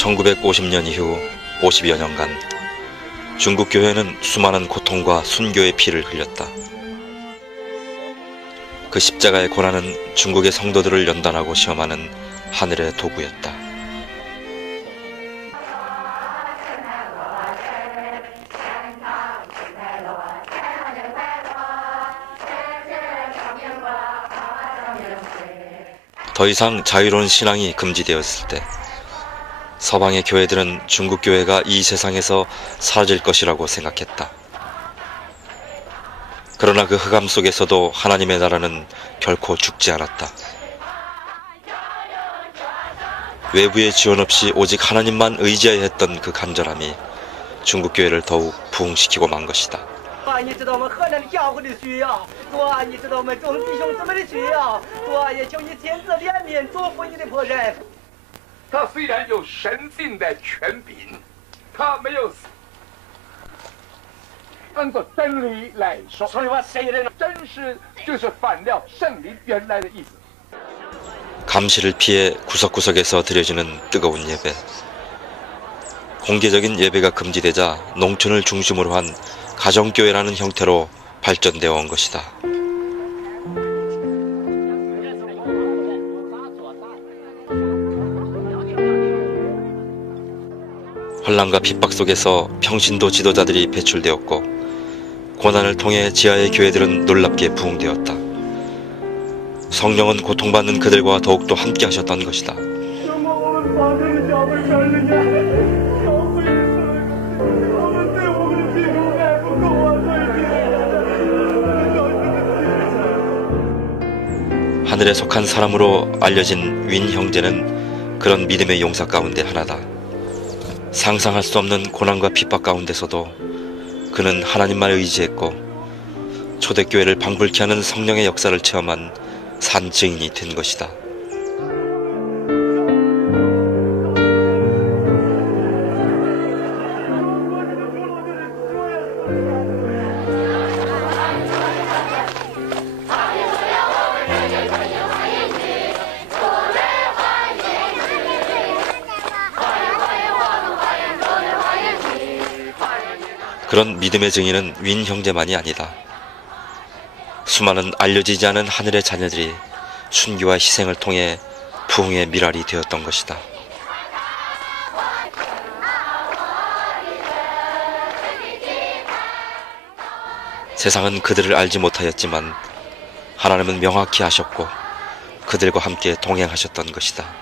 1950년 이후 50여 년간 중국 교회는 수많은 고통과 순교의 피를 흘렸다. 그 십자가의 고난은 중국의 성도들을 연단하고 시험하는 하늘의 도구였다. 더 이상 자유로운 신앙이 금지되었을 때 서방의 교회들은 중국 교회가 이 세상에서 사라질 것이라고 생각했다. 그러나 그 흑암 속에서도 하나님의 나라는 결코 죽지 않았다. 외부의 지원 없이 오직 하나님만 의지해야 했던 그 간절함이 중국 교회를 더욱 부흥시키고 만 것이다. 감시를 피해 구석구석에서 드려지는 뜨거운 예배. 공개적인 예배가 금지되자 농촌을 중심으로 한 가정교회라는 형태로 발전되어 온 것이다. 혼란과 핍박 속에서 평신도 지도자들이 배출되었고 고난을 통해 지하의 교회들은 놀랍게 부흥되었다. 성령은 고통받는 그들과 더욱더 함께 하셨던 것이다. 하늘에 속한 사람으로 알려진 윈 형제는 그런 믿음의 용사 가운데 하나다. 상상할 수 없는 고난과 핍박 가운데서도 그는 하나님만 의지했고 초대교회를 방불케 하는 성령의 역사를 체험한 산 증인이 된 것이다. 그런 믿음의 증인은 윈 형제만이 아니다. 수많은 알려지지 않은 하늘의 자녀들이 순교와 희생을 통해 부흥의 미랄이 되었던 것이다. 세상은 그들을 알지 못하였지만 하나님은 명확히 아셨고 그들과 함께 동행하셨던 것이다.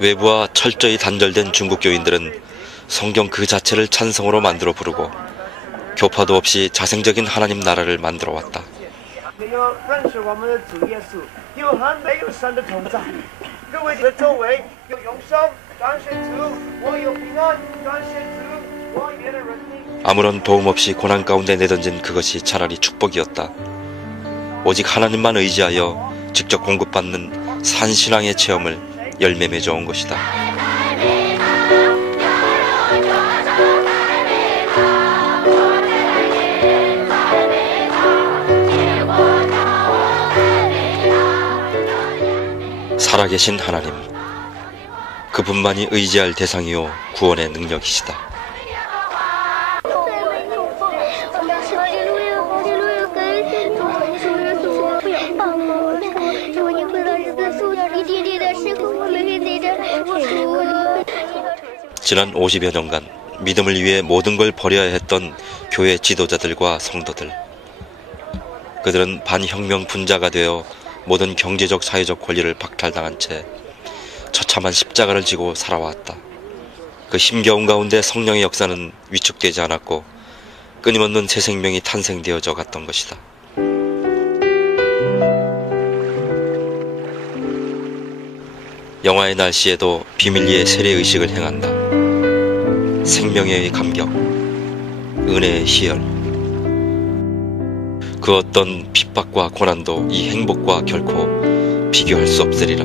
외부와 철저히 단절된 중국 교인들은 성경 그 자체를 찬성으로 만들어 부르고 교파도 없이 자생적인 하나님 나라를 만들어 왔다. 아무런 도움 없이 고난 가운데 내던진 그것이 차라리 축복이었다. 오직 하나님만 의지하여 직접 공급받는 산신앙의 체험을 열매 맺어 온 것이다. 살아계신 하나님, 그분만이 의지할 대상이요 구원의 능력이시다. 지난 50여 년간 믿음을 위해 모든 걸 버려야 했던 교회 지도자들과 성도들. 그들은 반혁명 분자가 되어 모든 경제적 사회적 권리를 박탈당한 채 처참한 십자가를 지고 살아왔다. 그 힘겨운 가운데 성령의 역사는 위축되지 않았고 끊임없는 새 생명이 탄생되어져 갔던 것이다. 영화의 날씨에도 비밀리에 세례의식을 행한다. 생명의 감격, 은혜의 희열. 그 어떤 핍박과 고난도 이 행복과 결코 비교할 수 없으리라.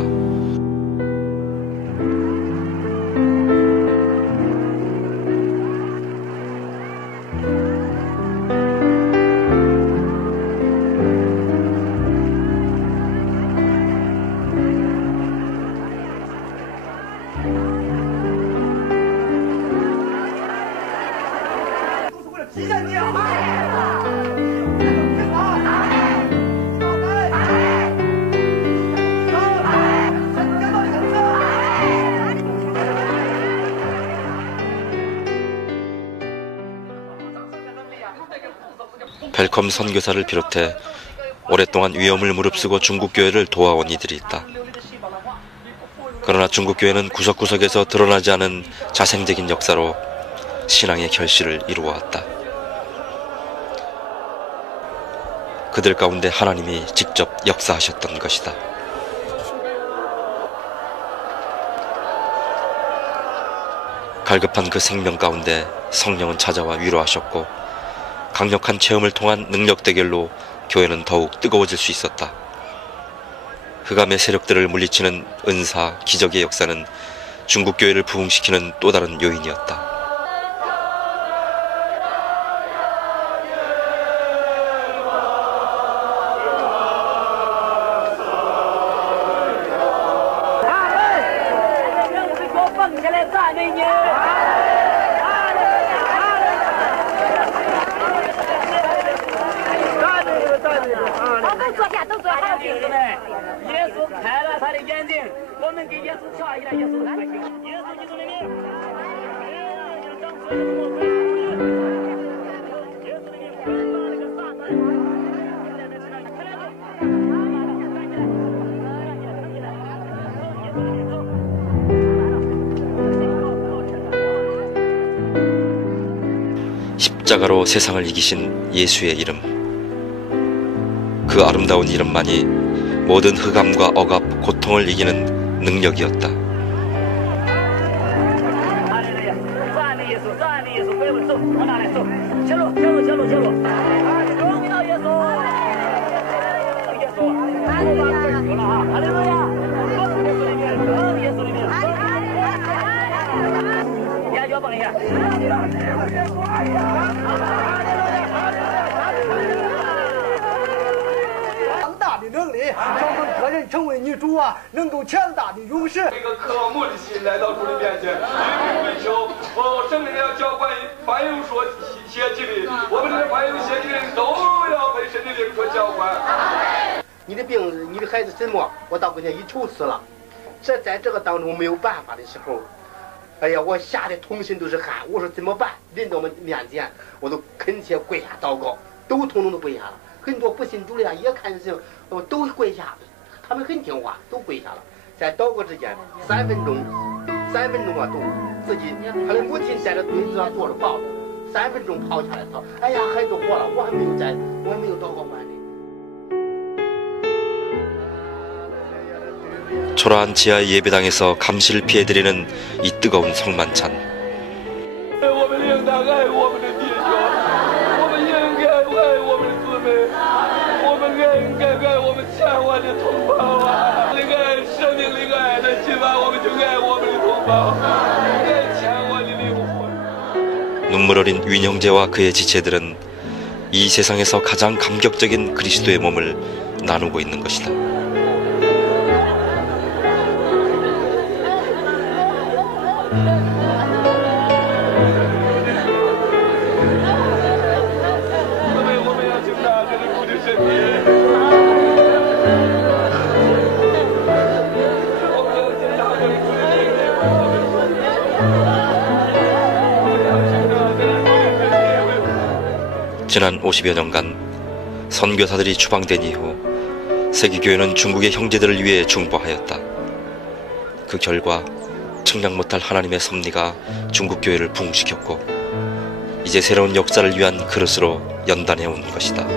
헬컴 선교사를 비롯해 오랫동안 위험을 무릅쓰고 중국교회를 도와온 이들이 있다. 그러나 중국교회는 구석구석에서 드러나지 않은 자생적인 역사로 신앙의 결실을 이루어왔다. 그들 가운데 하나님이 직접 역사하셨던 것이다. 갈급한 그 생명 가운데 성령은 찾아와 위로하셨고 강력한 체험을 통한 능력 대결로 교회는 더욱 뜨거워질 수 있었다. 흑암의 세력들을 물리치는 은사, 기적의 역사는 중국교회를 부흥시키는 또 다른 요인이었다. 십자가로 세상을 이기신 예수의 이름, 그 아름다운 이름만이 모든 흑암과 억압, 고통을 이기는 능력이었다.你的病，你的孩子怎么？我到跟前一愁死了。这在这个当中没有办法的时候，哎呀，我吓得通心都是汗。我说怎么办？临到我们面前，我都恳切跪下祷告，都统统都跪下了。很多不信主的也看见，都跪下，他们很听话，都跪下了。在祷告之间，3分钟啊，都自己他的母亲在这墩子上坐着抱着，3分钟跑下来，他哎呀，孩子活了，我还没有祷告完呢。 초라한 지하의 예배당에서 감시를 피해드리는 이 뜨거운 성만찬. 눈물 어린 윈 형제와 그의 지체들은 이 세상에서 가장 감격적인 그리스도의 몸을 나누고 있는 것이다. 지난 50여 년간 선교사들이 추방된 이후 세계교회는 중국의 형제들을 위해 중보하였다. 그 결과 측량 못할 하나님의 섭리가 중국교회를 부흥시켰고 이제 새로운 역사를 위한 그릇으로 연단해 온 것이다.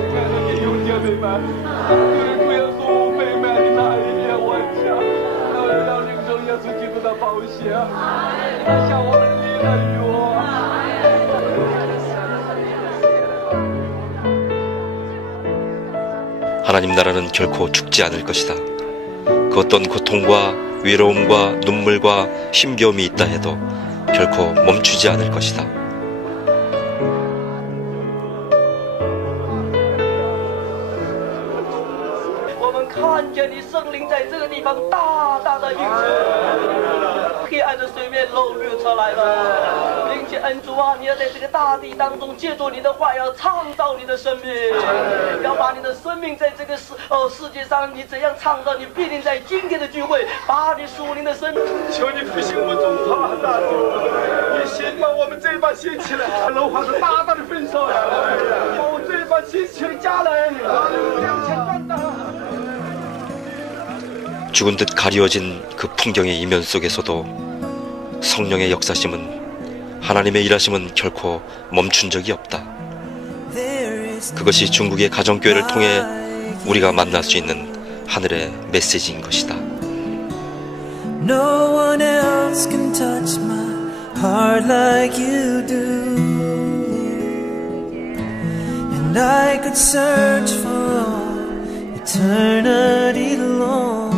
하나님 나라는 결코 죽지 않을 것이다. 그 어떤 고통과 외로움과 눈물과 힘겨움이 있다 해도 결코 멈추지 않을 것이다. 看见你圣灵在这个地方大大的运行，黑暗的水面露绿出来了，并且恩主啊，你要在这个大地当中借助你的话，要创造你的生命，要把你的生命在这个世界上，你怎样创造，你必定在今天的聚会把你属灵的生命。求你复兴我们中华大地，你先把我们这一把掀起来，楼花是大大的焚烧，把我这。把钱请家来，2000万呐！ 죽은 듯 가리워진 그 풍경의 이면 속에서도 성령의 역사심은, 하나님의 일하심은 결코 멈춘 적이 없다. 그것이 중국의 가정교회를 통해 우리가 만날 수 있는 하늘의 메시지인 것이다. No one else can touch my heart like you do, and I could search for all eternity long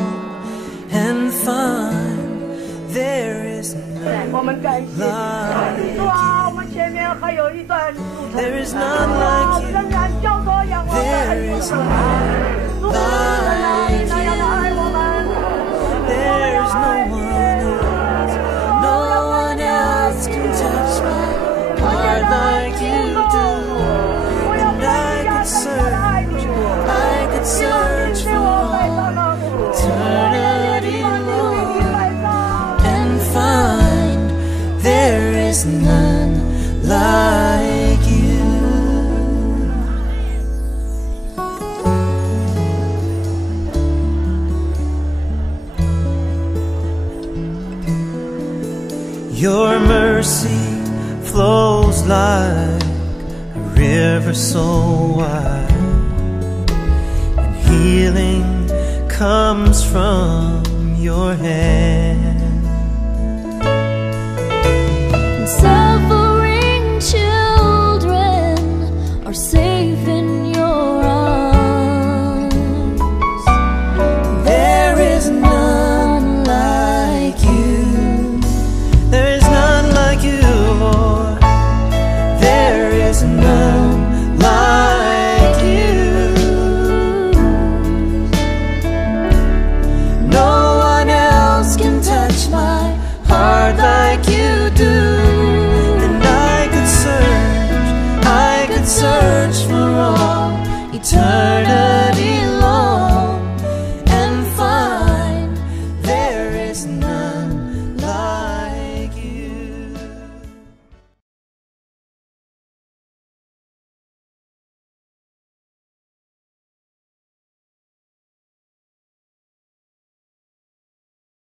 and find there is none 我们感谢 like 主啊，我们前面还有一段路程， there is none like you, 仍然叫做仰望的爱我们，主啊，你那样的爱我们， there's no one else can touch my heart like you do, and I could search for all eternity long and find there is none like you. Your mercy flows like a river so wide, and healing comes from your hand.